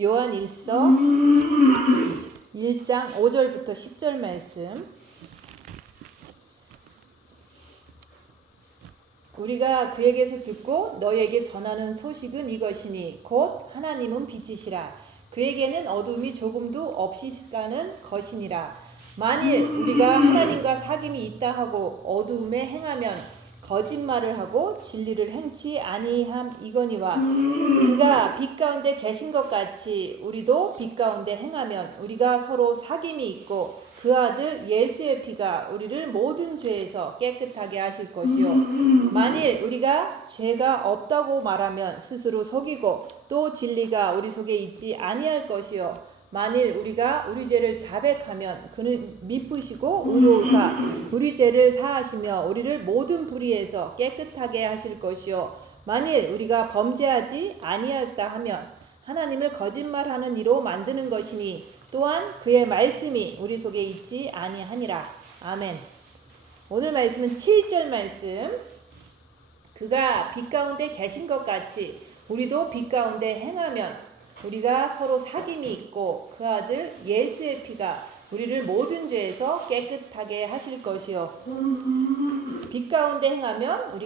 요한일서 1장 5절부터 10절 말씀. 우리가 그에게서 듣고 너희에게 전하는 소식은 이것이니 곧 하나님은 빛이시라. 그에게는 어둠이 조금도 없이다는 것이니라. 만일 우리가 하나님과 사귐이 있다 하고 어두움에 행하면 거짓말을 하고 진리를 행치 아니함이거니와 그가 빛 가운데 계신 것 같이 우리도 빛 가운데 행하면 우리가 서로 사귐이 있고 그 아들 예수의 피가 우리를 모든 죄에서 깨끗하게 하실 것이요 만일 우리가 죄가 없다고 말하면 스스로 속이고 또 진리가 우리 속에 있지 아니할 것이요 만일 우리가 우리 죄를 자백하면 그는 미쁘시고 의로우사 우리 죄를 사하시며 우리를 모든 불의에서 깨끗하게 하실 것이요 만일 우리가 범죄하지 아니하였다 하면 하나님을 거짓말하는 이로 만드는 것이니 또한 그의 말씀이 우리 속에 있지 아니하니라. 아멘. 오늘 말씀은 7절 말씀. 그가 빛 가운데 계신 것 같이 우리도 빛 가운데 행하면 우리가 서로 사귐이 있고 그 아들 예수의 피가 우리를 모든 죄에서 깨끗하게 하실 것이요 빛 가운데 행하면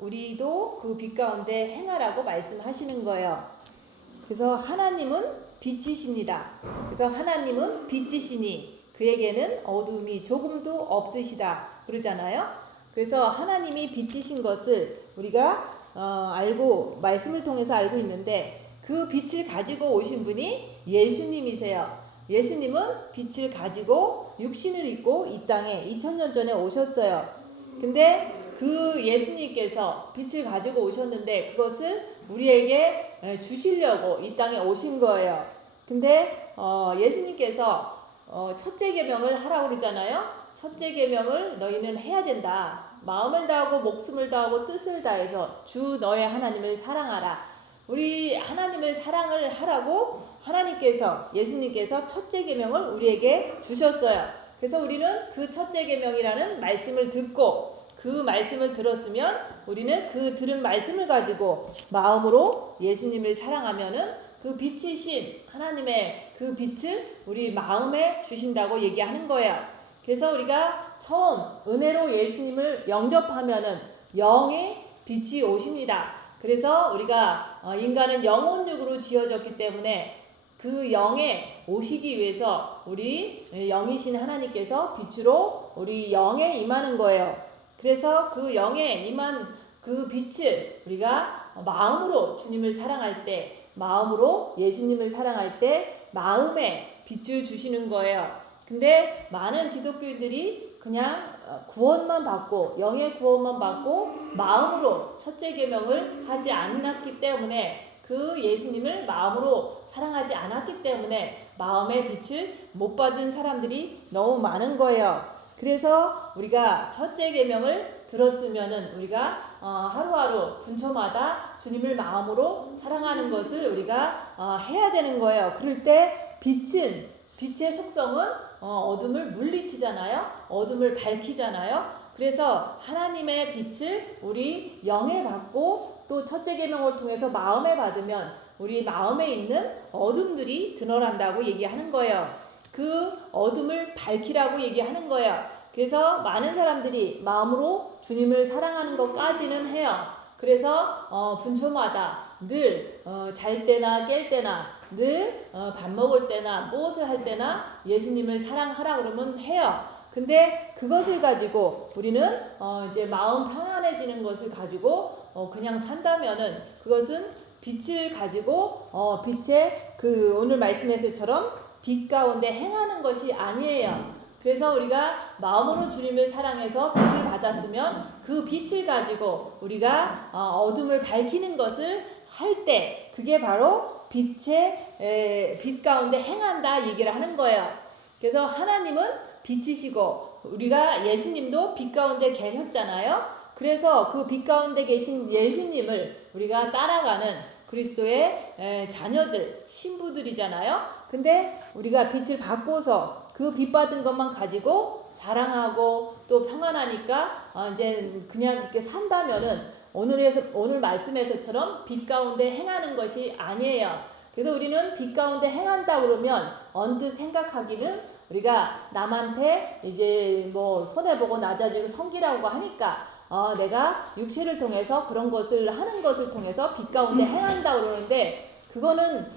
우리도 그 빛 가운데 행하라고 말씀하시는 거예요. 그래서 하나님은 빛이십니다. 그래서 하나님은 빛이시니 그에게는 어둠이 조금도 없으시다 그러잖아요. 그래서 하나님이 빛이신 것을 우리가 말씀을 통해서 알고 있는데 그 빛을 가지고 오신 분이 예수님이세요. 예수님은 빛을 가지고 육신을 입고 이 땅에 2000년 전에 오셨어요. 근데 그 예수님께서 빛을 가지고 오셨는데 그것을 우리에게 주시려고 이 땅에 오신 거예요. 근데 예수님께서 첫째 계명을 하라고 그러잖아요. 첫째 계명을 너희는 해야 된다. 마음을 다하고 목숨을 다하고 뜻을 다해서 주 너의 하나님을 사랑하라. 우리 하나님을 사랑을 하라고 하나님께서 예수님께서 첫째 계명을 우리에게 주셨어요. 그래서 우리는 그 첫째 계명이라는 말씀을 듣고 그 말씀을 들었으면 우리는 그 들은 말씀을 가지고 마음으로 예수님을 사랑하면은 그 빛이신 하나님의 그 빛을 우리 마음에 주신다고 얘기하는 거예요. 그래서 우리가 처음 은혜로 예수님을 영접하면은 영의 빛이 오십니다. 그래서 우리가 인간은 영혼육으로 지어졌기 때문에 그 영에 오시기 위해서 우리 영이신 하나님께서 빛으로 우리 영에 임하는 거예요. 그래서 그 영에 임한 그 빛을 우리가 마음으로 주님을 사랑할 때, 마음으로 예수님을 사랑할 때 마음에 빛을 주시는 거예요. 근데 많은 기독교인들이 그냥 구원만 받고 영의 구원만 받고 마음으로 첫째 계명을 하지 않았기 때문에 그 예수님을 마음으로 사랑하지 않았기 때문에 마음의 빛을 못 받은 사람들이 너무 많은 거예요. 그래서 우리가 첫째 계명을 들었으면은 우리가 하루하루 분초마다 주님을 마음으로 사랑하는 것을 우리가 해야 되는 거예요. 그럴 때 빛의 속성은 어둠을 물리치잖아요. 어둠을 밝히잖아요. 그래서 하나님의 빛을 우리 영에 받고 또 첫째 계명을 통해서 마음에 받으면 우리 마음에 있는 어둠들이 드러난다고 얘기하는 거예요. 그 어둠을 밝히라고 얘기하는 거예요. 그래서 많은 사람들이 마음으로 주님을 사랑하는 것까지는 해요. 그래서 분초마다 늘 잘 때나 깰 때나 늘 밥 먹을 때나 무엇을 할 때나 예수님을 사랑하라 그러면 해요. 근데 그것을 가지고 우리는 이제 마음 편안해지는 것을 가지고 그냥 산다면은 그것은 빛을 가지고 빛의 그 오늘 말씀에서처럼 빛 가운데 행하는 것이 아니에요. 그래서 우리가 마음으로 주님을 사랑해서 빛을 받았으면 그 빛을 가지고 우리가 어둠을 밝히는 것을 할 때 그게 바로 빛 가운데 행한다 얘기를 하는 거예요. 그래서 하나님은 빛이시고 우리가 예수님도 빛 가운데 계셨잖아요. 그래서 그 빛 가운데 계신 예수님을 우리가 따라가는 그리스도의 자녀들, 신부들이잖아요. 근데 우리가 빛을 받고서 그 빚 받은 것만 가지고 자랑하고 또 평안하니까 이제 그냥 그렇게 산다면은 오늘 말씀에서처럼 빚 가운데 행하는 것이 아니에요. 그래서 우리는 빚 가운데 행한다 그러면 언뜻 생각하기는 우리가 남한테 이제 뭐 손해보고 낮아지고 섬기라고 하니까 내가 육체를 통해서 그런 것을 하는 것을 통해서 빚 가운데 행한다 그러는데 그거는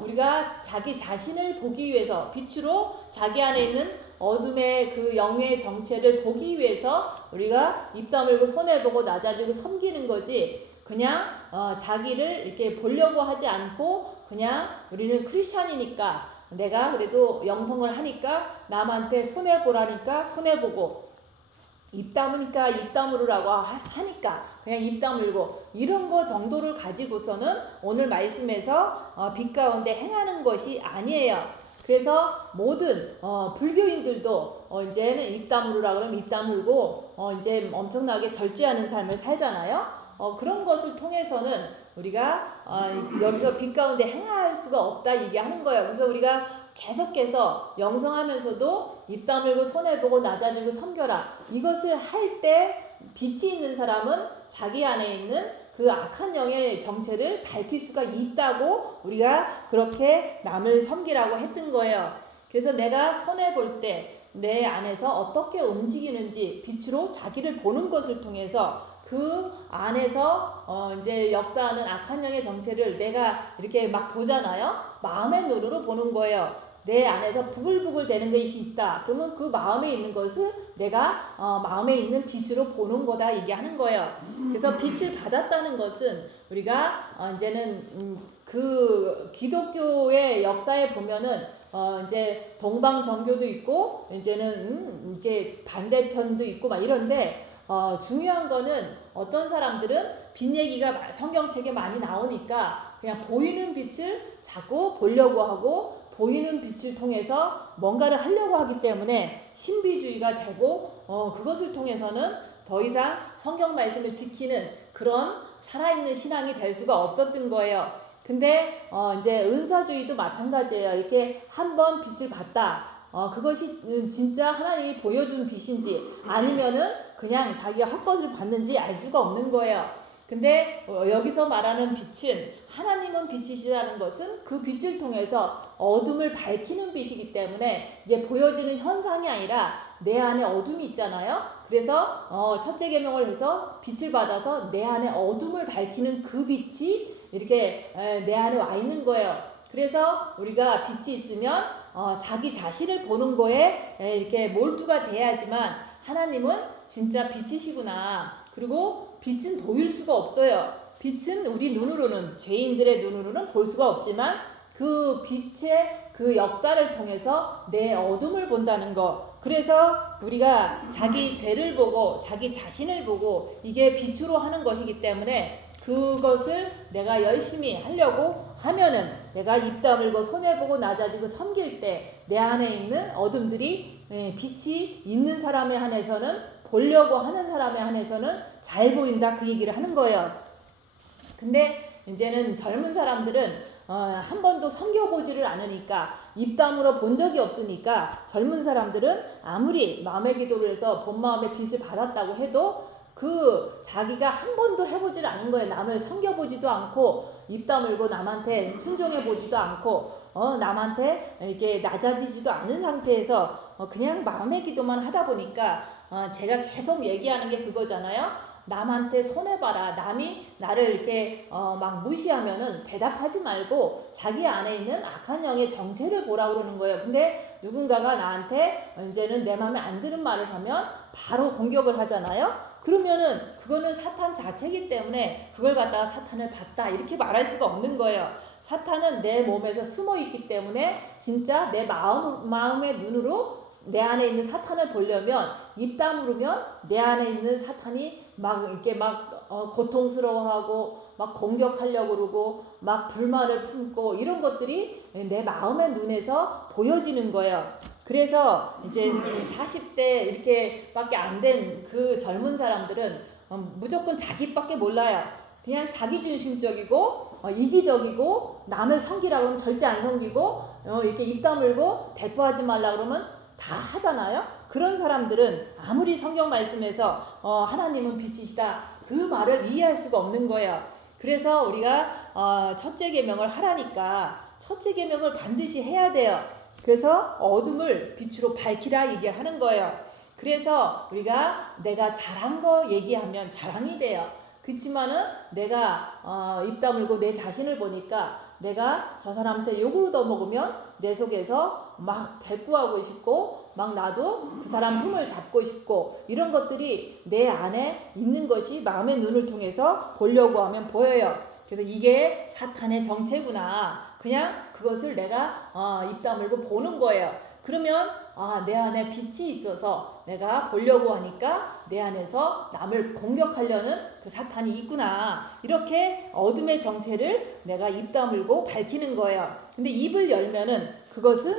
우리가 자기 자신을 보기 위해서 빛으로 자기 안에 있는 어둠의 그 영의 정체를 보기 위해서 우리가 입 다물고 손해보고 낮아지고 섬기는 거지 그냥 자기를 이렇게 보려고 하지 않고 그냥 우리는 크리스찬이니까 내가 그래도 영성을 하니까 남한테 손해보라니까 손해보고 입 다무니까 입 다물으라고 하니까 그냥 입 다물고 이런 거 정도를 가지고서는 오늘 말씀에서 빛 가운데 행하는 것이 아니에요. 그래서 모든 불교인들도 이제는 입 다물으라 그러면 입 다물고 이제 엄청나게 절제하는 삶을 살잖아요. 그런 것을 통해서는 우리가 여기서 빛 가운데 행할 수가 없다 얘기하는 거예요. 그래서 우리가 계속해서 영성하면서도 입 다물고 손해보고 낮아지고 섬겨라. 이것을 할 때 빛이 있는 사람은 자기 안에 있는 그 악한 영의 정체를 밝힐 수가 있다고 우리가 그렇게 남을 섬기라고 했던 거예요. 그래서 내가 손해볼 때 내 안에서 어떻게 움직이는지 빛으로 자기를 보는 것을 통해서 그 안에서 이제 역사하는 악한 영의 정체를 내가 이렇게 막 보잖아요. 마음의 눈으로 보는 거예요. 내 안에서 부글부글 되는 것이 있다. 그러면 그 마음에 있는 것을 내가 마음에 있는 빛으로 보는 거다 얘기하는 거예요. 그래서 빛을 받았다는 것은 우리가 이제는 그 기독교의 역사에 보면은 이제 동방 정교도 있고 이제는 이게 반대편도 있고 막 이런데 중요한 거는 어떤 사람들은 빛 얘기가 성경책에 많이 나오니까 그냥 보이는 빛을 자꾸 보려고 하고 보이는 빛을 통해서 뭔가를 하려고 하기 때문에 신비주의가 되고 그것을 통해서는 더 이상 성경 말씀을 지키는 그런 살아있는 신앙이 될 수가 없었던 거예요. 근데 이제 은사주의도 마찬가지예요. 이렇게 한번 빛을 봤다. 그것이 진짜 하나님이 보여준 빛인지 아니면은 그냥 자기가 헛것을 봤는지 알 수가 없는 거예요. 근데 여기서 말하는 빛은 하나님은 빛이시라는 것은 그 빛을 통해서 어둠을 밝히는 빛이기 때문에 이게 보여지는 현상이 아니라 내 안에 어둠이 있잖아요. 그래서 첫째 계명을 해서 빛을 받아서 내 안에 어둠을 밝히는 그 빛이 이렇게 내 안에 와 있는 거예요. 그래서 우리가 빛이 있으면 자기 자신을 보는 거에 이렇게 몰두가 돼야지만 하나님은 진짜 빛이시구나. 그리고 빛은 보일 수가 없어요. 빛은 우리 눈으로는 죄인들의 눈으로는 볼 수가 없지만 그 빛의 그 역사를 통해서 내 어둠을 본다는 거. 그래서 우리가 자기 죄를 보고 자기 자신을 보고 이게 빛으로 하는 것이기 때문에 그것을 내가 열심히 하려고 하면은 내가 입 다물고 손해보고 낮아지고 섬길 때 내 안에 있는 어둠들이 빛이 있는 사람에 한해서는 보려고 하는 사람에 한해서는 잘 보인다 그 얘기를 하는 거예요. 근데 이제는 젊은 사람들은 한 번도 섬겨보지를 않으니까 입 다물어 본 적이 없으니까 젊은 사람들은 아무리 마음의 기도를 해서 본 마음의 빛을 받았다고 해도 그 자기가 한 번도 해보질 않은 거예요. 남을 섬겨보지도 않고 입 다물고 남한테 순종해보지도 않고 남한테 이렇게 낮아지지도 않은 상태에서 그냥 마음의 기도만 하다 보니까 제가 계속 얘기하는 게 그거잖아요. 남한테 손해봐라. 남이 나를 이렇게 막 무시하면은 대답하지 말고 자기 안에 있는 악한 영의 정체를 보라 그러는 거예요. 근데 누군가가 나한테 이제는 내 마음에 안 드는 말을 하면 바로 공격을 하잖아요. 그러면은 그거는 사탄 자체이기 때문에 그걸 갖다가 사탄을 봤다 이렇게 말할 수가 없는 거예요. 사탄은 내 몸에서 숨어 있기 때문에 진짜 내 마음의 눈으로 내 안에 있는 사탄을 보려면 입 다물으면 내 안에 있는 사탄이 막 이렇게 막 고통스러워하고 막 공격하려고 그러고 막 불만을 품고 이런 것들이 내 마음의 눈에서 보여지는 거예요. 그래서 이제 40대 이렇게밖에 안 된 그 젊은 사람들은 무조건 자기밖에 몰라요. 그냥 자기중심적이고 이기적이고 남을 섬기라고 하면 절대 안 섬기고 이렇게 입 다물고 대꾸하지 말라 그러면 다 하잖아요. 그런 사람들은 아무리 성경 말씀에서 하나님은 빛이시다 그 말을 이해할 수가 없는 거예요. 그래서 우리가 첫째 계명을 하라니까 첫째 계명을 반드시 해야 돼요. 그래서 어둠을 빛으로 밝히라 얘기하는 거예요. 그래서 우리가 내가 잘한 거 얘기하면 자랑이 돼요. 그렇지만은 내가 입 다물고 내 자신을 보니까 내가 저 사람한테 욕을 얻어먹으면 내 속에서 막 대꾸하고 싶고 막 나도 그 사람 흠을 잡고 싶고 이런 것들이 내 안에 있는 것이 마음의 눈을 통해서 보려고 하면 보여요. 그래서 이게 사탄의 정체구나. 그냥 그것을 내가 입 다물고 보는 거예요. 그러면 내 안에 빛이 있어서 내가 보려고 하니까 내 안에서 남을 공격하려는 그 사탄이 있구나. 이렇게 어둠의 정체를 내가 입 다물고 밝히는 거예요. 근데 입을 열면은 그것은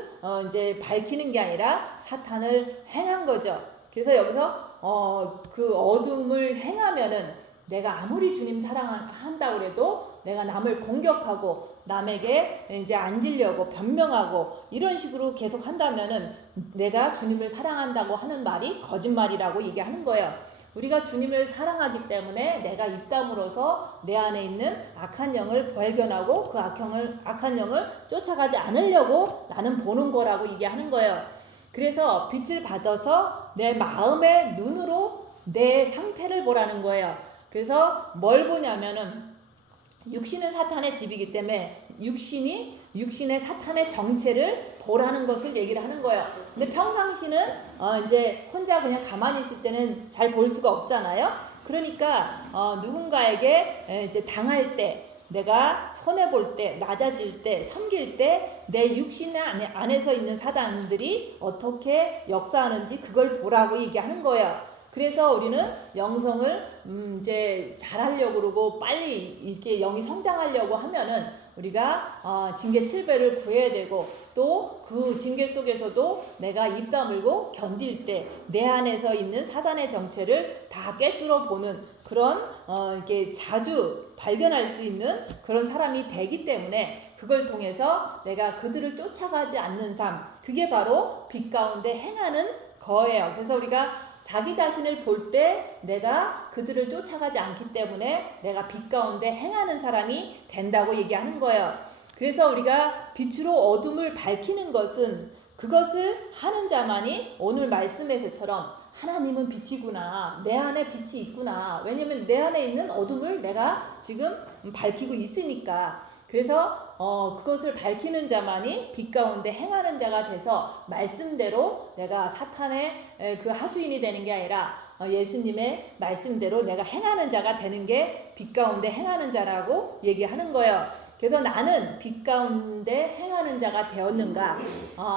이제 밝히는 게 아니라 사탄을 행한 거죠. 그래서 여기서 그 어둠을 행하면은 내가 아무리 주님 사랑한다고 해도 내가 남을 공격하고 남에게 이제 앉으려고 변명하고 이런 식으로 계속 한다면은 내가 주님을 사랑한다고 하는 말이 거짓말이라고 얘기하는 거예요. 우리가 주님을 사랑하기 때문에 내가 입 다물어서 내 안에 있는 악한 영을 발견하고 그 악한 영을 쫓아가지 않으려고 나는 보는 거라고 얘기하는 거예요. 그래서 빛을 받아서 내 마음의 눈으로 내 상태를 보라는 거예요. 그래서 뭘 보냐면은 육신은 사탄의 집이기 때문에 육신의 사탄의 정체를 보라는 것을 얘기를 하는 거예요. 근데 평상시는 이제 혼자 그냥 가만히 있을 때는 잘 볼 수가 없잖아요. 그러니까 누군가에게 이제 당할 때, 내가 손해 볼 때, 낮아질 때, 섬길 때 내 육신 안에서 있는 사단들이 어떻게 역사하는지 그걸 보라고 얘기하는 거예요. 그래서 우리는 영성을 이제 잘하려고 그러고 빨리 이렇게 영이 성장하려고 하면은 우리가 징계 7배를 구해야 되고 또 그 징계 속에서도 내가 입 다물고 견딜 때 내 안에서 있는 사단의 정체를 다 꿰뚫어 보는 그런 이렇게 자주 발견할 수 있는 그런 사람이 되기 때문에 그걸 통해서 내가 그들을 쫓아가지 않는 삶, 그게 바로 빛 가운데 행하는 거예요. 그래서 우리가 자기 자신을 볼 때 내가 그들을 쫓아가지 않기 때문에 내가 빛 가운데 행하는 사람이 된다고 얘기하는 거예요. 그래서 우리가 빛으로 어둠을 밝히는 것은 그것을 하는 자만이 오늘 말씀에서처럼 하나님은 빛이구나. 내 안에 빛이 있구나. 왜냐면 내 안에 있는 어둠을 내가 지금 밝히고 있으니까. 그래서 그것을 밝히는 자만이 빛 가운데 행하는 자가 돼서 말씀대로 내가 사탄의 그 하수인이 되는 게 아니라 예수님의 말씀대로 내가 행하는 자가 되는 게 빛 가운데 행하는 자라고 얘기하는 거예요. 그래서 나는 빛 가운데 행하는 자가 되었는가?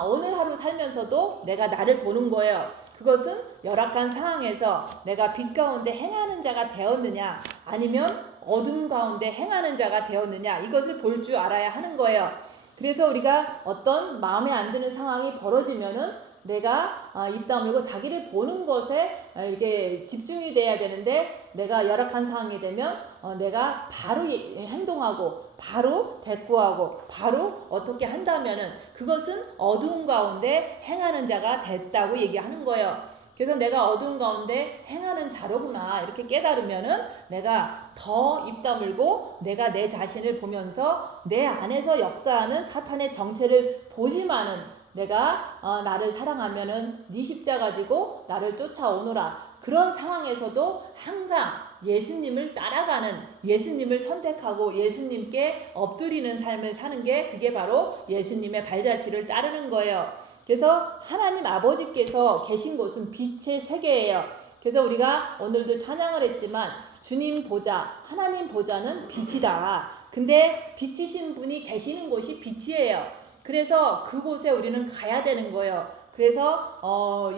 오늘 하루 살면서도 내가 나를 보는 거예요. 그것은 열악한 상황에서 내가 빛 가운데 행하는 자가 되었느냐 아니면 어둠 가운데 행하는 자가 되었느냐 이것을 볼 줄 알아야 하는 거예요. 그래서 우리가 어떤 마음에 안 드는 상황이 벌어지면은 내가 입 다물고 자기를 보는 것에 이렇게 집중이 돼야 되는데 내가 열악한 상황이 되면 내가 바로 행동하고 바로 대꾸하고 바로 어떻게 한다면은 그것은 어두운 가운데 행하는 자가 됐다고 얘기하는 거예요. 그래서 내가 어두운 가운데 행하는 자로구나 이렇게 깨달으면은 내가 더 입 다물고 내가 내 자신을 보면서 내 안에서 역사하는 사탄의 정체를 보지만은 내가 나를 사랑하면은 네 십자가 가지고 나를 쫓아오노라. 그런 상황에서도 항상 예수님을 따라가는, 예수님을 선택하고 예수님께 엎드리는 삶을 사는 게 그게 바로 예수님의 발자취를 따르는 거예요. 그래서 하나님 아버지께서 계신 곳은 빛의 세계예요. 그래서 우리가 오늘도 찬양을 했지만 주님 보좌, 하나님 보좌는 빛이다. 근데 빛이신 분이 계시는 곳이 빛이에요. 그래서 그곳에 우리는 가야 되는 거예요. 그래서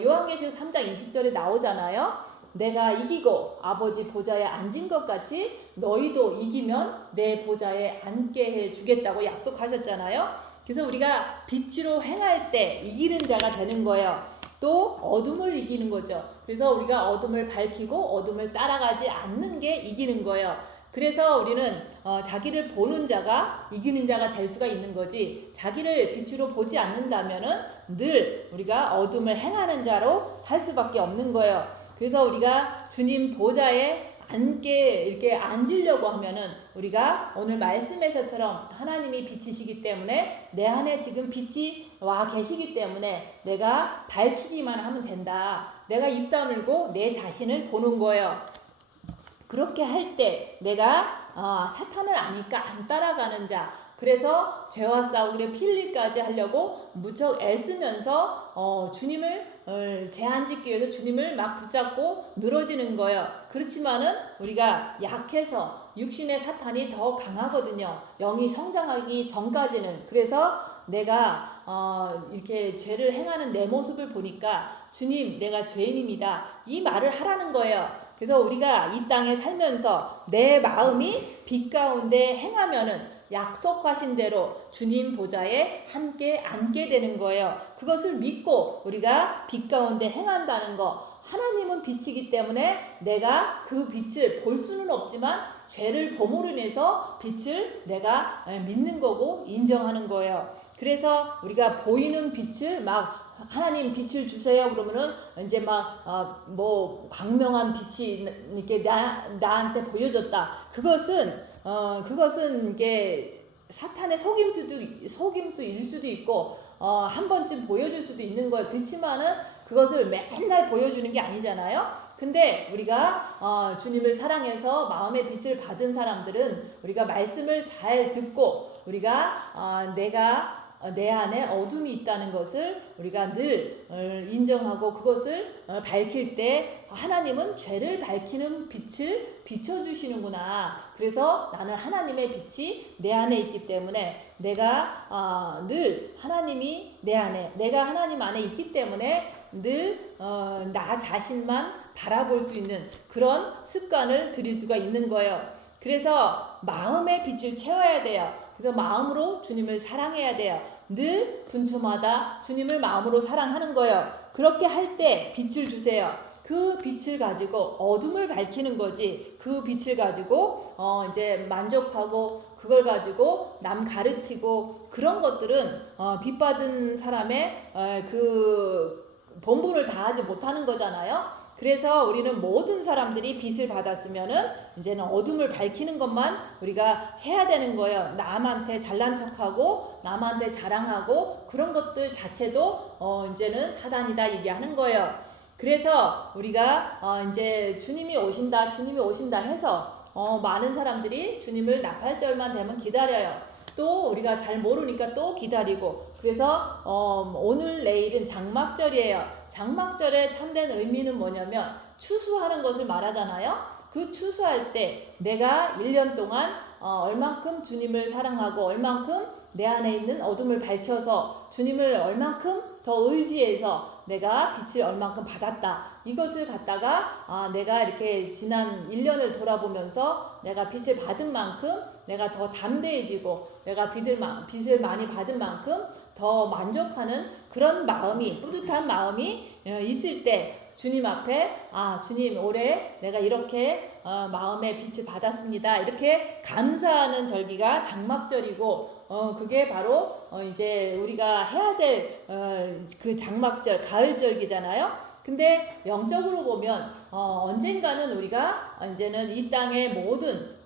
요한계시록 3장 20절에 나오잖아요. 내가 이기고 아버지 보좌에 앉은 것 같이 너희도 이기면 내 보좌에 앉게 해주겠다고 약속하셨잖아요. 그래서 우리가 빛으로 행할 때 이기는 자가 되는 거예요. 또 어둠을 이기는 거죠. 그래서 우리가 어둠을 밝히고 어둠을 따라가지 않는 게 이기는 거예요. 그래서 우리는 자기를 보는 자가 이기는 자가 될 수가 있는 거지, 자기를 빛으로 보지 않는다면은 늘 우리가 어둠을 행하는 자로 살 수밖에 없는 거예요. 그래서 우리가 주님 보좌에 앉게 이렇게 앉으려고 하면은 우리가 오늘 말씀에서처럼 하나님이 빛이시기 때문에 내 안에 지금 빛이 와 계시기 때문에 내가 밝히기만 하면 된다. 내가 입 다물고 내 자신을 보는 거예요. 그렇게 할 때 내가 사탄을 아니까 안 따라가는 자, 그래서 죄와 싸우기를 필리까지 하려고 무척 애쓰면서 주님을 제한짓기 위해서 주님을 막 붙잡고 늘어지는 거예요. 그렇지만은 우리가 약해서 육신의 사탄이 더 강하거든요. 영이 성장하기 전까지는. 그래서 내가 이렇게 죄를 행하는 내 모습을 보니까 주님, 내가 죄인입니다, 이 말을 하라는 거예요. 그래서 우리가 이 땅에 살면서 내 마음이 빛 가운데 행하면은 약속하신 대로 주님 보좌에 함께 앉게 되는 거예요. 그것을 믿고 우리가 빛 가운데 행한다는 거. 하나님은 빛이기 때문에 내가 그 빛을 볼 수는 없지만 죄를 범으로 인해서 빛을 내가 믿는 거고 인정하는 거예요. 그래서 우리가 보이는 빛을 막 하나님 빛을 주세요 그러면은 이제 막 뭐 광명한 빛이 이렇게 나한테 보여졌다. 그것은 이게 사탄의 속임수일 수도 있고 한 번쯤 보여줄 수도 있는 거예요. 그렇지만은 그것을 맨날 보여주는 게 아니잖아요. 근데 우리가 주님을 사랑해서 마음의 빛을 받은 사람들은 우리가 말씀을 잘 듣고 우리가 내가 내 안에 어둠이 있다는 것을 우리가 늘 인정하고 그것을 밝힐 때 하나님은 죄를 밝히는 빛을 비춰주시는구나. 그래서 나는 하나님의 빛이 내 안에 있기 때문에 내가 늘 하나님이 내 안에, 내가 하나님 안에 있기 때문에 늘 나 자신만 바라볼 수 있는 그런 습관을 들일 수가 있는 거예요. 그래서 마음의 빛을 채워야 돼요. 그래서 마음으로 주님을 사랑해야 돼요. 늘 분초마다 주님을 마음으로 사랑하는 거예요. 그렇게 할 때 빛을 주세요. 그 빛을 가지고 어둠을 밝히는 거지. 그 빛을 가지고 이제 만족하고 그걸 가지고 남 가르치고 그런 것들은 빛 받은 사람의 그 본분을 다하지 못하는 거잖아요. 그래서 우리는 모든 사람들이 빛을 받았으면은 이제는 어둠을 밝히는 것만 우리가 해야 되는 거예요. 남한테 잘난 척하고 남한테 자랑하고 그런 것들 자체도 이제는 사단이다 얘기하는 거예요. 그래서 우리가 이제 주님이 오신다 해서 많은 사람들이 주님을 나팔절만 되면 기다려요. 또 우리가 잘 모르니까 또 기다리고. 그래서 오늘 내일은 장막절이에요. 장막절의 참된 의미는 뭐냐면 추수하는 것을 말하잖아요. 그 추수할 때 내가 1년 동안 얼만큼 주님을 사랑하고 얼만큼 내 안에 있는 어둠을 밝혀서 주님을 얼만큼 더 의지해서 내가 빛을 얼만큼 받았다. 이것을 갖다가 내가 이렇게 지난 1년을 돌아보면서 내가 빛을 받은 만큼 내가 더 담대해지고 내가 빛을 많이 받은 만큼 더 만족하는 그런 마음이, 뿌듯한 마음이 있을 때 주님 앞에 주님 올해 내가 이렇게 마음의 빛을 받았습니다. 이렇게 감사하는 절기가 장막절이고 그게 바로 이제 우리가 해야 될 그 장막절, 가을절기잖아요. 근데 영적으로 보면 언젠가는 우리가 이제는 이 땅의 모든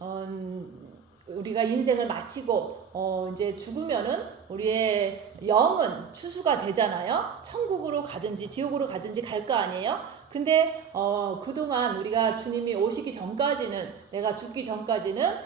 우리가 인생을 마치고 이제 죽으면은 우리의 영은 추수가 되잖아요. 천국으로 가든지 지옥으로 가든지 갈 거 아니에요. 근데 그동안 우리가 주님이 오시기 전까지는, 내가 죽기 전까지는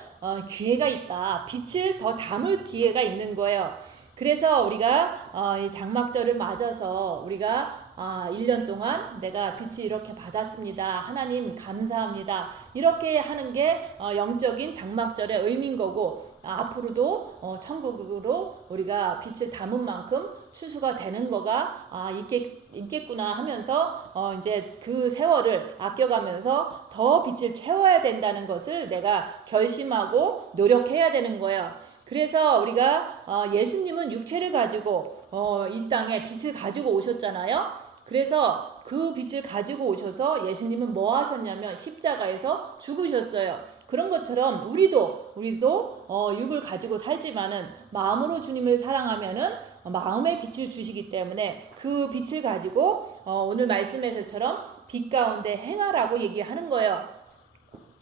기회가 있다. 빛을 더 담을 기회가 있는 거예요. 그래서 우리가 이 장막절을 맞아서 우리가 1년 동안 내가 빛을 이렇게 받았습니다. 하나님 감사합니다. 이렇게 하는 게 영적인 장막절의 의미인 거고, 앞으로도 천국으로 우리가 빛을 담은 만큼 추수가 되는 거가 있겠구나 하면서 이제 그 세월을 아껴가면서 더 빛을 채워야 된다는 것을 내가 결심하고 노력해야 되는 거예요. 그래서 우리가 예수님은 육체를 가지고 이 땅에 빛을 가지고 오셨잖아요. 그래서 그 빛을 가지고 오셔서 예수님은 뭐 하셨냐면 십자가에서 죽으셨어요. 그런 것처럼 우리도 육을 가지고 살지만은 마음으로 주님을 사랑하면은 마음의 빛을 주시기 때문에 그 빛을 가지고 오늘 말씀에서처럼 빛 가운데 행하라고 얘기하는 거예요.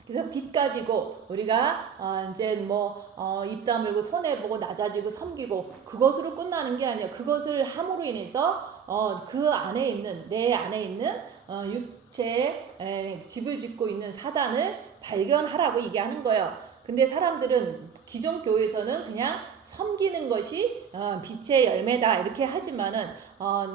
그래서 빛 가지고 우리가 이제 입 다물고 손해보고 낮아지고 섬기고 그것으로 끝나는 게 아니야. 그것을 함으로 인해서 그 안에 있는 내 안에 있는 육체에 집을 짓고 있는 사단을 발견하라고 얘기하는 거예요. 근데 사람들은 기존 교회에서는 그냥 섬기는 것이 빛의 열매다 이렇게 하지만은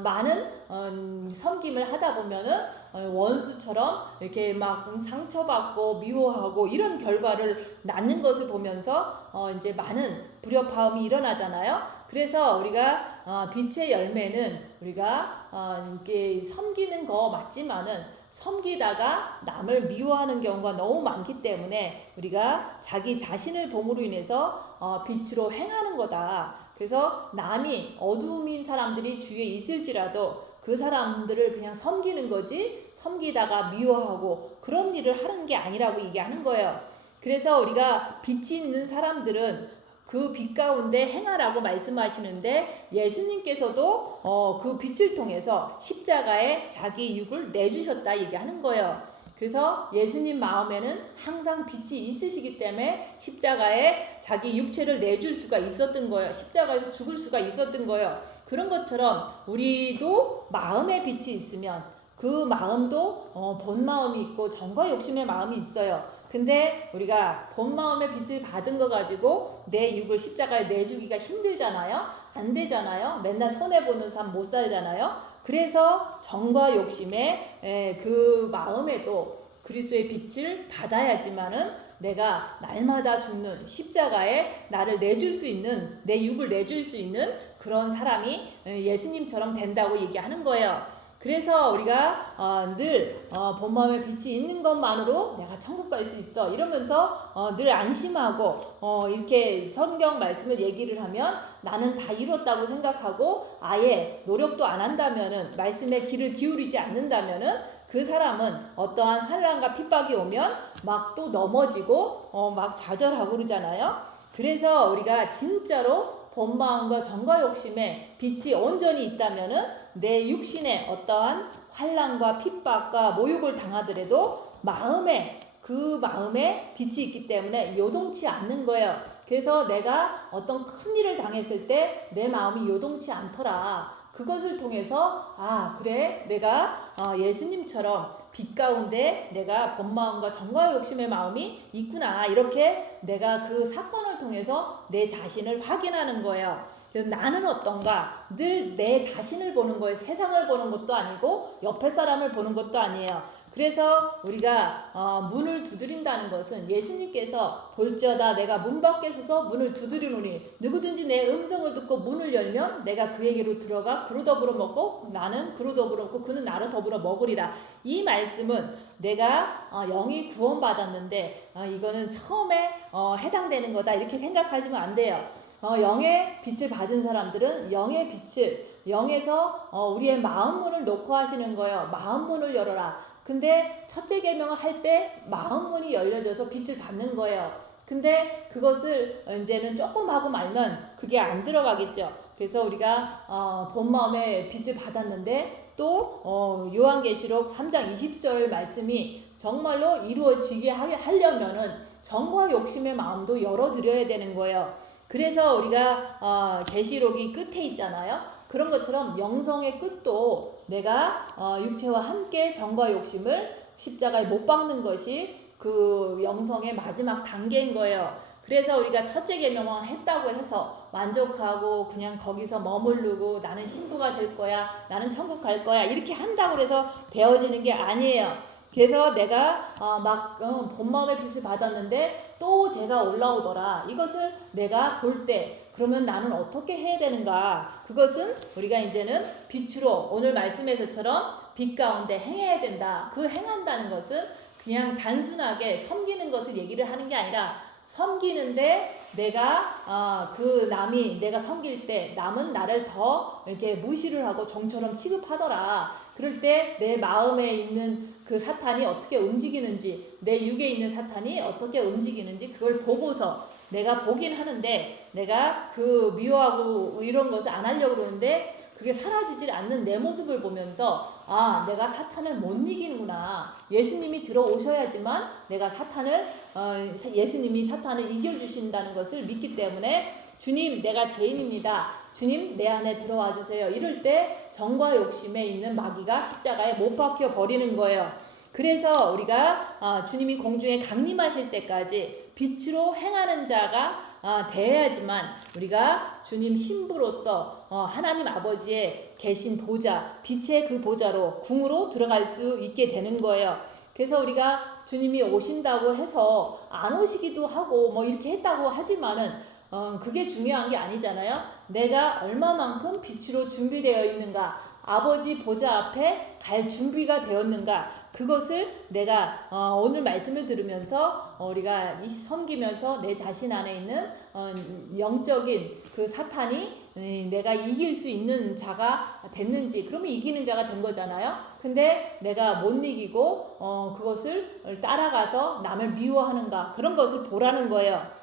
많은 섬김을 하다 보면은 원수처럼 이렇게 막 상처받고 미워하고 이런 결과를 낳는 것을 보면서 이제 많은 불협화음이 일어나잖아요. 그래서 우리가 빛의 열매는 우리가 이렇게 섬기는 거 맞지만은 섬기다가 남을 미워하는 경우가 너무 많기 때문에 우리가 자기 자신을 봄으로 인해서 빛으로 행하는 거다. 그래서 남이 어두움인 사람들이 주위에 있을지라도 그 사람들을 그냥 섬기는 거지 섬기다가 미워하고 그런 일을 하는 게 아니라고 얘기하는 거예요. 그래서 우리가 빛이 있는 사람들은 그 빛 가운데 행하라고 말씀하시는데 예수님께서도 그 빛을 통해서 십자가에 자기 육을 내주셨다 얘기하는 거예요. 그래서 예수님 마음에는 항상 빛이 있으시기 때문에 십자가에 자기 육체를 내줄 수가 있었던 거예요. 십자가에서 죽을 수가 있었던 거예요. 그런 것처럼 우리도 마음에 빛이 있으면 그 마음도 본 마음이 있고 정과 욕심의 마음이 있어요. 근데 우리가 본 마음의 빛을 받은 거 가지고 내 육을 십자가에 내주기가 힘들잖아요. 안 되잖아요. 맨날 손해보는 삶 못 살잖아요. 그래서 정과 욕심의 그 마음에도 그리스도의 빛을 받아야지만은 내가 날마다 죽는 십자가에 나를 내줄 수 있는 내 육을 내줄 수 있는 그런 사람이 예수님처럼 된다고 얘기하는 거예요. 그래서 우리가 늘 본 마음의 빛이 있는 것만으로 내가 천국 갈 수 있어 이러면서 늘 안심하고 이렇게 성경 말씀을 얘기를 하면 나는 다 이뤘다고 생각하고 아예 노력도 안 한다면은 말씀에 귀를 기울이지 않는다면은 그 사람은 어떠한 환난과 핍박이 오면 막 또 넘어지고 막 좌절하고 그러잖아요. 그래서 우리가 진짜로 본 마음과 정과 욕심에 빛이 온전히 있다면은 내 육신에 어떠한 환난과 핍박과 모욕을 당하더라도 그 마음에 빛이 있기 때문에 요동치 않는 거예요. 그래서 내가 어떤 큰 일을 당했을 때 내 마음이 요동치 않더라. 그것을 통해서 그래 내가 예수님처럼 빛 가운데 내가 본 마음과 정과 욕심의 마음이 있구나 이렇게 내가 그 사건을 통해서 내 자신을 확인하는 거예요. 그래서 나는 어떤가 늘 내 자신을 보는 거예요. 세상을 보는 것도 아니고 옆에 사람을 보는 것도 아니에요. 그래서 우리가 문을 두드린다는 것은 예수님께서 볼지어다 내가 문 밖에 서서 문을 두드리노니 누구든지 내 음성을 듣고 문을 열면 내가 그에게로 들어가 그로 더불어 먹고 나는 그로 더불어 먹고 그는 나로 더불어 먹으리라. 이 말씀은 내가 영이 구원받았는데 이거는 처음에 해당되는 거다 이렇게 생각하시면 안 돼요. 영의 빛을 받은 사람들은 영의 빛을 영에서 우리의 마음 문을 놓고 하시는 거예요. 마음 문을 열어라. 근데 첫째 계명을 할 때 마음 문이 열려져서 빛을 받는 거예요. 근데 그것을 이제는 조금 하고 말면 그게 안 들어가겠죠. 그래서 우리가 본 마음의 빛을 받았는데 또 요한계시록 3장 20절 말씀이 정말로 이루어지게 하려면은 정과 욕심의 마음도 열어드려야 되는 거예요. 그래서 우리가 계시록이 끝에 있잖아요. 그런 것처럼 영성의 끝도 내가 육체와 함께 정과 욕심을 십자가에 못 박는 것이 그 영성의 마지막 단계인 거예요. 그래서 우리가 첫째 계명을 했다고 해서 만족하고 그냥 거기서 머무르고 나는 신부가 될 거야, 나는 천국 갈 거야 이렇게 한다고 해서 되어지는 게 아니에요. 그래서 내가 본 마음의 빛을 받았는데 또 제가 올라오더라. 이것을 내가 볼 때 그러면 나는 어떻게 해야 되는가? 그것은 우리가 이제는 빛으로 오늘 말씀에서처럼 빛 가운데 행해야 된다. 그 행한다는 것은 그냥 단순하게 섬기는 것을 얘기를 하는 게 아니라 섬기는데 내가 그 남이 내가 섬길 때 남은 나를 더 이렇게 무시를 하고 종처럼 취급하더라. 그럴 때 내 마음에 있는 그 사탄이 어떻게 움직이는지, 내 육에 있는 사탄이 어떻게 움직이는지 그걸 보고서 내가 보긴 하는데 내가 그 미워하고 이런 것을 안 하려고 그러는데 그게 사라지질 않는 내 모습을 보면서 아, 내가 사탄을 못 이기는구나. 예수님이 들어오셔야지만 내가 예수님이 사탄을 이겨주신다는 것을 믿기 때문에 주님, 내가 죄인입니다. 주님, 내 안에 들어와 주세요. 이럴 때 정과 욕심에 있는 마귀가 십자가에 못 박혀 버리는 거예요. 그래서 우리가 주님이 공중에 강림하실 때까지 빛으로 행하는 자가 되어야지만 우리가 주님 신부로서 하나님 아버지의 계신 보좌, 빛의 그 보좌로 궁으로 들어갈 수 있게 되는 거예요. 그래서 우리가 주님이 오신다고 해서 안 오시기도 하고 뭐 이렇게 했다고 하지만은 그게 중요한 게 아니잖아요. 내가 얼마만큼 빛으로 준비되어 있는가, 아버지 보좌 앞에 갈 준비가 되었는가, 그것을 내가 오늘 말씀을 들으면서 우리가 섬기면서 내 자신 안에 있는 영적인 그 사탄이 내가 이길 수 있는 자가 됐는지, 그러면 이기는 자가 된 거잖아요. 근데 내가 못 이기고 그것을 따라가서 남을 미워하는가, 그런 것을 보라는 거예요.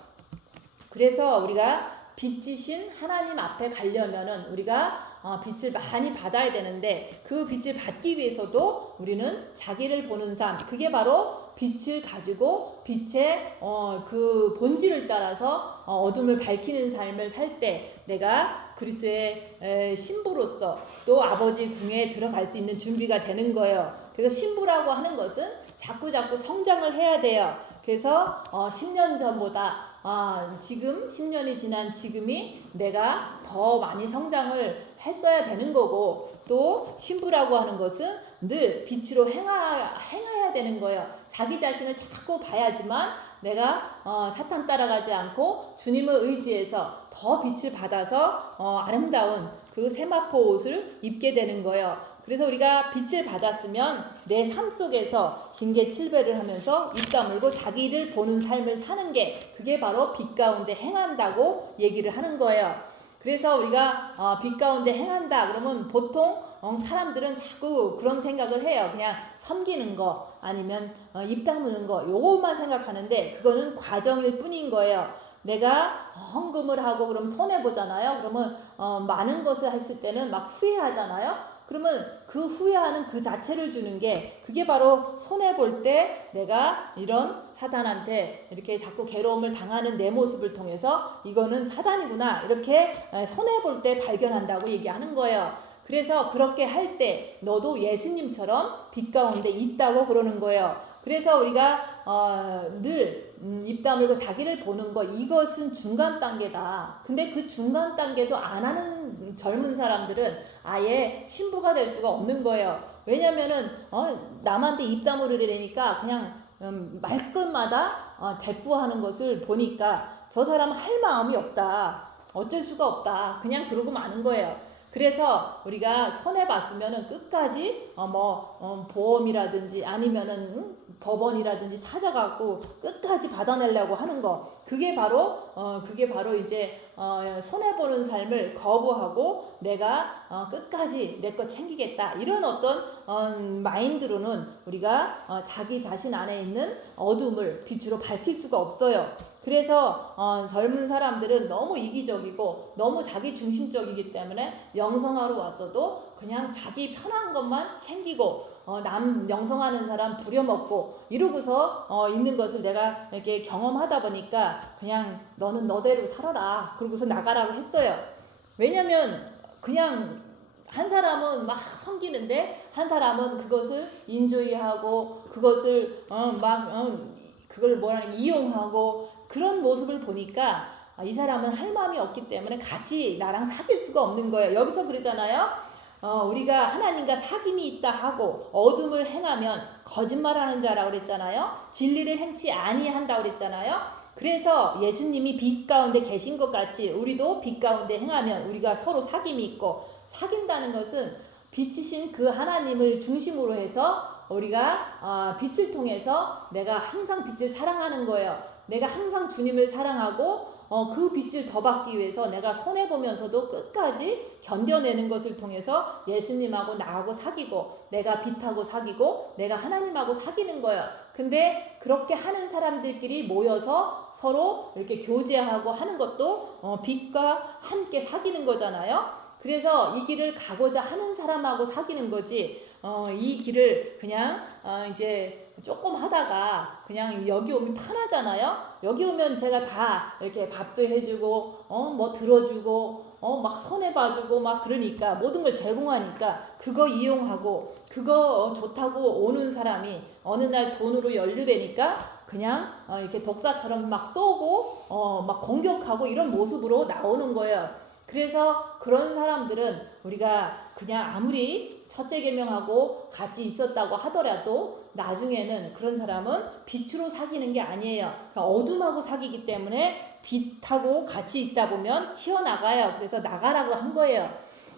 그래서 우리가 빛이신 하나님 앞에 가려면은 우리가 빛을 많이 받아야 되는데 그 빛을 받기 위해서도 우리는 자기를 보는 삶, 그게 바로 빛을 가지고 빛의 그 본질을 따라서 어둠을 밝히는 삶을 살 때 내가 그리스도의 신부로서 또 아버지 궁에 들어갈 수 있는 준비가 되는 거예요. 그래서 신부라고 하는 것은 자꾸 성장을 해야 돼요. 그래서 10년 전보다 지금 10년이 지난 지금이 내가 더 많이 성장을 했어야 되는 거고, 또 신부라고 하는 것은 늘 빛으로 행해야 되는 거예요. 자기 자신을 자꾸 봐야지만 내가 사탄 따라가지 않고 주님을 의지해서 더 빛을 받아서 아름다운 그 세마포 옷을 입게 되는 거예요. 그래서 우리가 빛을 받았으면 내 삶 속에서 징계 칠배를 하면서 입 다물고 자기를 보는 삶을 사는 게, 그게 바로 빛 가운데 행한다고 얘기를 하는 거예요. 그래서 우리가 빛 가운데 행한다 그러면 보통 사람들은 자꾸 그런 생각을 해요. 그냥 섬기는 거 아니면 입 다무는 거, 요것만 생각하는데 그거는 과정일 뿐인 거예요. 내가 헌금을 하고 그러면 손해보잖아요. 그러면 많은 것을 했을 때는 막 후회하잖아요. 그러면 그 후회하는 그 자체를 주는 게, 그게 바로 손해볼 때 내가 이런 사탄한테 이렇게 자꾸 괴로움을 당하는 내 모습을 통해서 이거는 사단이구나, 이렇게 손해볼 때 발견한다고 얘기하는 거예요. 그래서 그렇게 할 때 너도 예수님처럼 빛 가운데 있다고 그러는 거예요. 그래서 우리가 늘 입 다물고 자기를 보는 거, 이것은 중간 단계다. 근데 그 중간 단계도 안 하는 젊은 사람들은 아예 신부가 될 수가 없는 거예요. 왜냐면은 남한테 입 다물으려니까 그냥 말끝마다 대꾸하는 것을 보니까 저 사람 할 마음이 없다, 어쩔 수가 없다, 그냥 그러고 마는 거예요. 그래서 우리가 손해봤으면은 끝까지 보험이라든지 아니면은 법원이라든지 찾아가고 끝까지 받아내려고 하는 거, 그게 바로 이제 손해보는 삶을 거부하고 내가 끝까지 내 거 챙기겠다, 이런 어떤 마인드로는 우리가 자기 자신 안에 있는 어둠을 빛으로 밝힐 수가 없어요. 그래서 젊은 사람들은 너무 이기적이고 너무 자기 중심적이기 때문에 영성하러 왔어도 그냥 자기 편한 것만 챙기고 남 영성하는 사람 부려먹고 이러고서 있는 것을 내가 이렇게 경험하다 보니까 그냥 너는 너대로 살아라 그러고서 나가라고 했어요. 왜냐면 그냥 한 사람은 막 섬기는데 한 사람은 그것을 인조이하고 그것을 그걸 이용하고 그런 모습을 보니까 이 사람은 할 마음이 없기 때문에 같이 나랑 사귈 수가 없는 거예요. 여기서 그러잖아요. 우리가 하나님과 사귐이 있다 하고 어둠을 행하면 거짓말하는 자라고 그랬잖아요. 진리를 행치 아니한다고 그랬잖아요. 그래서 예수님이 빛 가운데 계신 것 같이 우리도 빛 가운데 행하면 우리가 서로 사귐이 있고, 사귄다는 것은 빛이신 그 하나님을 중심으로 해서 우리가 빛을 통해서 내가 항상 빛을 사랑하는 거예요. 내가 항상 주님을 사랑하고 그 빛을 더 받기 위해서 내가 손해보면서도 끝까지 견뎌내는 것을 통해서 예수님하고 나하고 사귀고 내가 빛하고 사귀고 내가 하나님하고 사귀는 거예요. 근데 그렇게 하는 사람들끼리 모여서 서로 이렇게 교제하고 하는 것도 빛과 함께 사귀는 거잖아요. 그래서 이 길을 가고자 하는 사람하고 사귀는 거지. 이 길을 그냥 이제 조금 하다가 그냥 여기 오면 편하잖아요. 여기 오면 제가 다 이렇게 밥도 해주고 뭐 들어주고 막 손해 봐주고 막 그러니까 모든 걸 제공하니까 그거 이용하고 그거 좋다고 오는 사람이 어느 날 돈으로 연루되니까 그냥 이렇게 독사처럼 막 쏘고 막 공격하고 이런 모습으로 나오는 거예요. 그래서 그런 사람들은 우리가 그냥 아무리 첫째 계명하고 같이 있었다고 하더라도 나중에는 그런 사람은 빛으로 사귀는 게 아니에요. 어둠하고 사귀기 때문에 빛하고 같이 있다 보면 튀어나가요. 그래서 나가라고 한 거예요.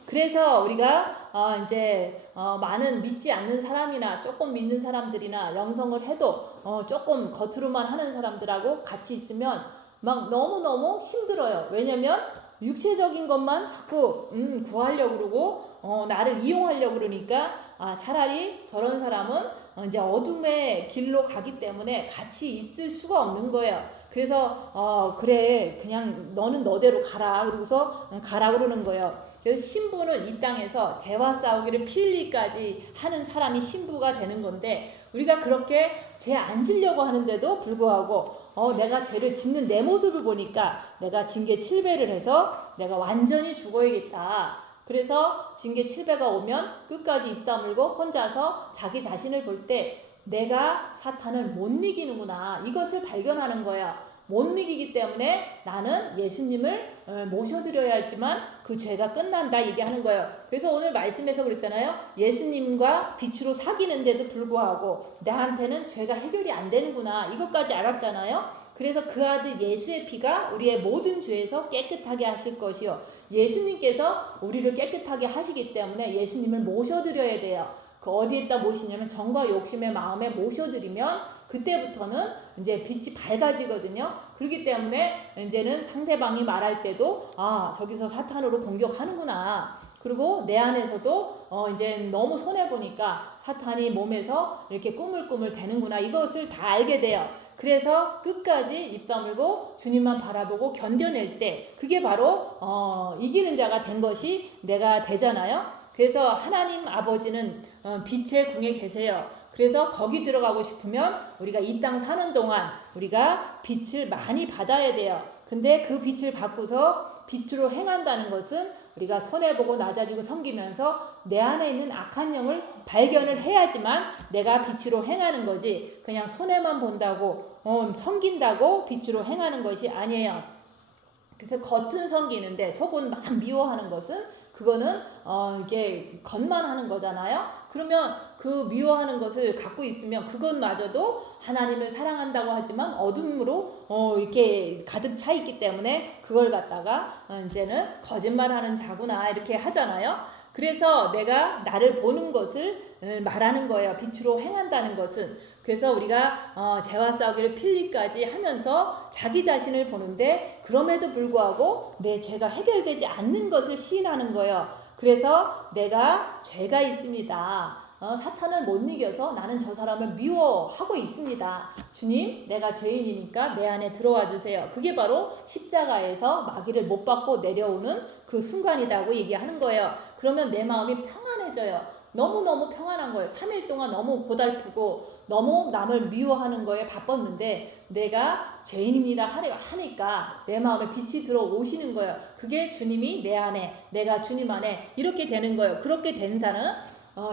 그래서 우리가 이제 많은 믿지 않는 사람이나 조금 믿는 사람들이나 영성을 해도 조금 겉으로만 하는 사람들하고 같이 있으면 막 너무너무 힘들어요. 왜냐면 육체적인 것만 자꾸 구하려고 그러고 나를 이용하려고 그러니까 차라리 저런 사람은 이제 어둠의 길로 가기 때문에 같이 있을 수가 없는 거예요. 그래서 그래 그냥 너는 너대로 가라 그러고서 가라 그러는 거예요. 그래서 신부는 이 땅에서 죄와 싸우기를 필리까지 하는 사람이 신부가 되는 건데 우리가 그렇게 죄 안 지려고 하는데도 불구하고 내가 죄를 짓는 내 모습을 보니까 내가 징계 7배를 해서 내가 완전히 죽어야겠다. 그래서 징계 7배가 오면 끝까지 입 다물고 혼자서 자기 자신을 볼 때 내가 사탄을 못 이기는구나. 이것을 발견하는 거야. 못 이기기 때문에 나는 예수님을 모셔드려야지만 그 죄가 끝난다 얘기하는 거예요. 그래서 오늘 말씀에서 그랬잖아요. 예수님과 빛으로 사귀는데도 불구하고 나한테는 죄가 해결이 안 되는구나. 이것까지 알았잖아요. 그래서 그 아들 예수의 피가 우리의 모든 죄에서 깨끗하게 하실 것이요. 예수님께서 우리를 깨끗하게 하시기 때문에 예수님을 모셔드려야 돼요. 그 어디에다 모시냐면 정과 욕심의 마음에 모셔드리면 그때부터는 이제 빛이 밝아지거든요. 그렇기 때문에 이제는 상대방이 말할 때도 저기서 사탄으로 공격하는구나. 그리고 내 안에서도 이제 너무 손해보니까 사탄이 몸에서 이렇게 꾸물꾸물 되는구나. 이것을 다 알게 돼요. 그래서 끝까지 입 다물고 주님만 바라보고 견뎌낼 때 그게 바로 이기는 자가 된 것이 내가 되잖아요. 그래서 하나님 아버지는 빛의 궁에 계세요. 그래서 거기 들어가고 싶으면 우리가 이 땅 사는 동안 우리가 빛을 많이 받아야 돼요. 근데 그 빛을 받고서 빛으로 행한다는 것은 우리가 손해보고 낮아지고 섬기면서 내 안에 있는 악한 영을 발견을 해야지만 내가 빛으로 행하는 거지 그냥 손해만 본다고 섬긴다고 빛으로 행하는 것이 아니에요. 그래서 겉은 섬기는데 속은 막 미워하는 것은 그거는 이게 겉만 하는 거잖아요. 그러면 그 미워하는 것을 갖고 있으면 그것마저도 하나님을 사랑한다고 하지만 어둠으로 이렇게 가득 차 있기 때문에 그걸 갖다가 이제는 거짓말하는 자구나 이렇게 하잖아요. 그래서 내가 나를 보는 것을 말하는 거예요. 빛으로 행한다는 것은. 그래서 우리가 죄와 싸우기를 필리까지 하면서 자기 자신을 보는데 그럼에도 불구하고 내 죄가 해결되지 않는 것을 시인하는 거예요. 그래서 내가 죄가 있습니다. 사탄을 못 이겨서 나는 저 사람을 미워하고 있습니다. 주님, 내가 죄인이니까 내 안에 들어와 주세요. 그게 바로 십자가에서 마귀를 못 받고 내려오는 그 순간이라고 얘기하는 거예요. 그러면 내 마음이 평안해져요. 너무너무 평안한 거예요. 3일 동안 너무 고달프고 너무 남을 미워하는 거에 바빴는데 내가 죄인입니다 하니까 내 마음에 빛이 들어오시는 거예요. 그게 주님이 내 안에, 내가 주님 안에 이렇게 되는 거예요. 그렇게 된 자는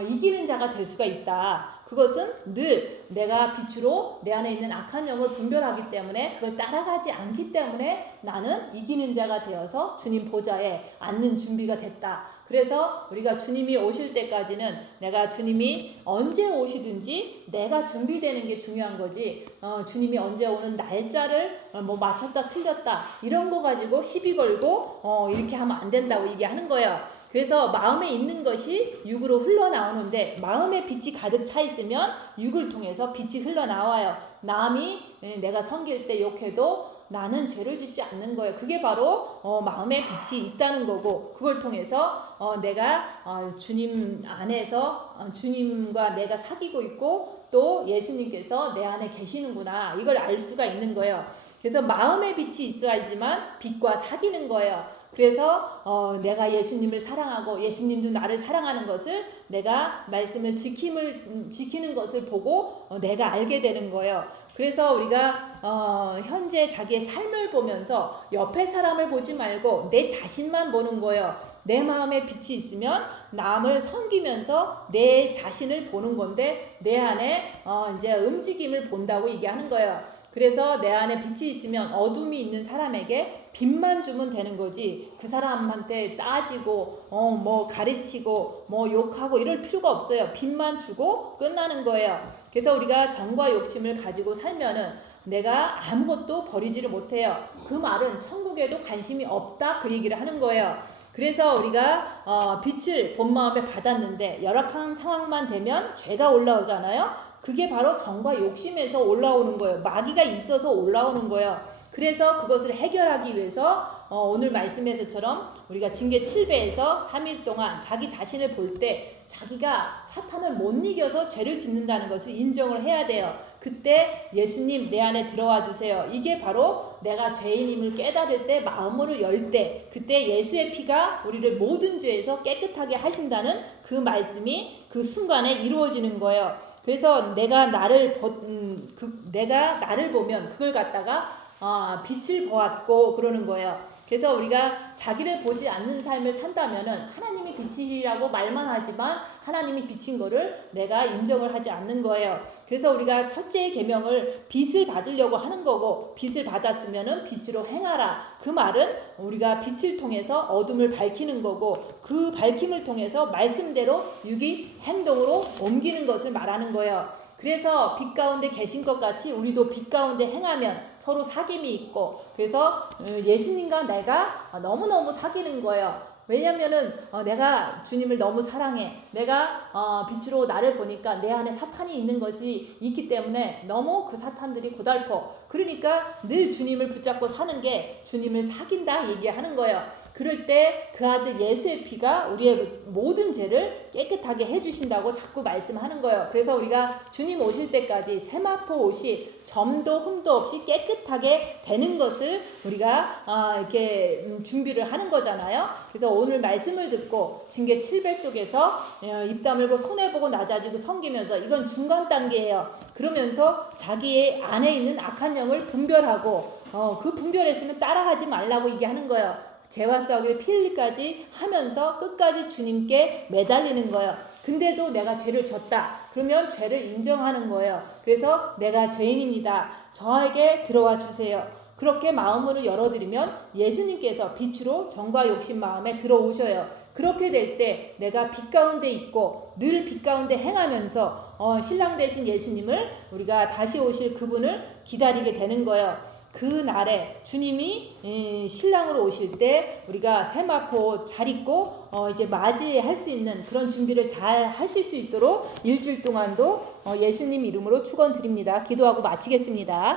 이기는 자가 될 수가 있다. 그것은 늘 내가 빛으로 내 안에 있는 악한 영을 분별하기 때문에 그걸 따라가지 않기 때문에 나는 이기는 자가 되어서 주님 보좌에 앉는 준비가 됐다. 그래서 우리가 주님이 오실 때까지는 내가 주님이 언제 오시든지 내가 준비되는 게 중요한 거지. 주님이 언제 오는 날짜를 뭐 맞췄다 틀렸다 이런 거 가지고 시비 걸고 이렇게 하면 안 된다고 얘기하는 거예요. 그래서 마음에 있는 것이 육으로 흘러나오는데 마음에 빛이 가득 차 있으면 육을 통해서 빛이 흘러나와요. 남이 내가 섬길 때 욕해도 나는 죄를 짓지 않는 거예요. 그게 바로 마음에 빛이 있다는 거고, 그걸 통해서 내가 주님 안에서 주님과 내가 사귀고 있고 또 예수님께서 내 안에 계시는구나, 이걸 알 수가 있는 거예요. 그래서 마음에 빛이 있어야지만 빛과 사귀는 거예요. 그래서 내가 예수님을 사랑하고 예수님도 나를 사랑하는 것을 내가 말씀을 지키는 것을 보고 내가 알게 되는 거예요. 그래서 우리가 현재 자기의 삶을 보면서 옆에 사람을 보지 말고 내 자신만 보는 거예요. 내 마음에 빛이 있으면 남을 섬기면서 내 자신을 보는 건데 내 안에 이제 움직임을 본다고 얘기하는 거예요. 그래서 내 안에 빛이 있으면 어둠이 있는 사람에게 빛만 주면 되는 거지, 그 사람한테 따지고 뭐 가르치고 뭐 욕하고 이럴 필요가 없어요. 빛만 주고 끝나는 거예요. 그래서 우리가 정과 욕심을 가지고 살면은 내가 아무것도 버리지를 못해요. 그 말은 천국에도 관심이 없다, 그 얘기를 하는 거예요. 그래서 우리가 빛을 본 마음에 받았는데 열악한 상황만 되면 죄가 올라오잖아요. 그게 바로 정과 욕심에서 올라오는 거예요. 마귀가 있어서 올라오는 거예요. 그래서 그것을 해결하기 위해서 오늘 말씀에서처럼 우리가 징계 7배에서 3일 동안 자기 자신을 볼 때 자기가 사탄을 못 이겨서 죄를 짓는다는 것을 인정을 해야 돼요. 그때 예수님 내 안에 들어와 주세요. 이게 바로 내가 죄인임을 깨달을 때, 마음으로 열 때, 그때 예수의 피가 우리를 모든 죄에서 깨끗하게 하신다는 그 말씀이 그 순간에 이루어지는 거예요. 그래서 내가 나를 보면 그걸 갖다가 빛을 보았고 그러는 거예요. 그래서 우리가 자기를 보지 않는 삶을 산다면은 하나님이 빛이라고 말만 하지만 하나님이 빛인 거를 내가 인정을 하지 않는 거예요. 그래서 우리가 첫째 계명을 빛을 받으려고 하는 거고, 빛을 받았으면은 빛으로 행하라. 그 말은 우리가 빛을 통해서 어둠을 밝히는 거고, 그 밝힘을 통해서 말씀대로 육이 행동으로 옮기는 것을 말하는 거예요. 그래서 빛 가운데 계신 것 같이 우리도 빛 가운데 행하면 서로 사귐이 있고, 그래서 예수님과 내가 너무너무 사귀는 거예요. 왜냐면은 내가 주님을 너무 사랑해. 내가 빛으로 나를 보니까 내 안에 사탄이 있는 것이 있기 때문에 너무 그 사탄들이 고달퍼. 그러니까 늘 주님을 붙잡고 사는 게 주님을 사귄다 얘기하는 거예요. 그럴 때 그 아들 예수의 피가 우리의 모든 죄를 깨끗하게 해주신다고 자꾸 말씀하는 거예요. 그래서 우리가 주님 오실 때까지 세마포 옷이 점도 흠도 없이 깨끗하게 되는 것을 우리가 이렇게 준비를 하는 거잖아요. 그래서 오늘 말씀을 듣고 징계 7배 속에서 입 다물고 손해보고 낮아지고 섬기면서, 이건 중간 단계예요. 그러면서 자기의 안에 있는 악한 영을 분별하고 그 분별했으면 따라하지 말라고 얘기하는 거예요. 죄와 싸우기를 피 흘리까지 하면서 끝까지 주님께 매달리는 거예요. 근데도 내가 죄를 졌다. 그러면 죄를 인정하는 거예요. 그래서 내가 죄인입니다. 저에게 들어와 주세요. 그렇게 마음으로 열어드리면 예수님께서 빛으로 정과 욕심 마음에 들어오셔요. 그렇게 될 때 내가 빛 가운데 있고 늘 빛 가운데 행하면서 신랑 되신 예수님을, 우리가 다시 오실 그분을 기다리게 되는 거예요. 그 날에 주님이 신랑으로 오실 때 우리가 세마포 잘 입고 이제 맞이할 수 있는 그런 준비를 잘 하실 수 있도록 일주일 동안도 예수님 이름으로 축원드립니다. 기도하고 마치겠습니다.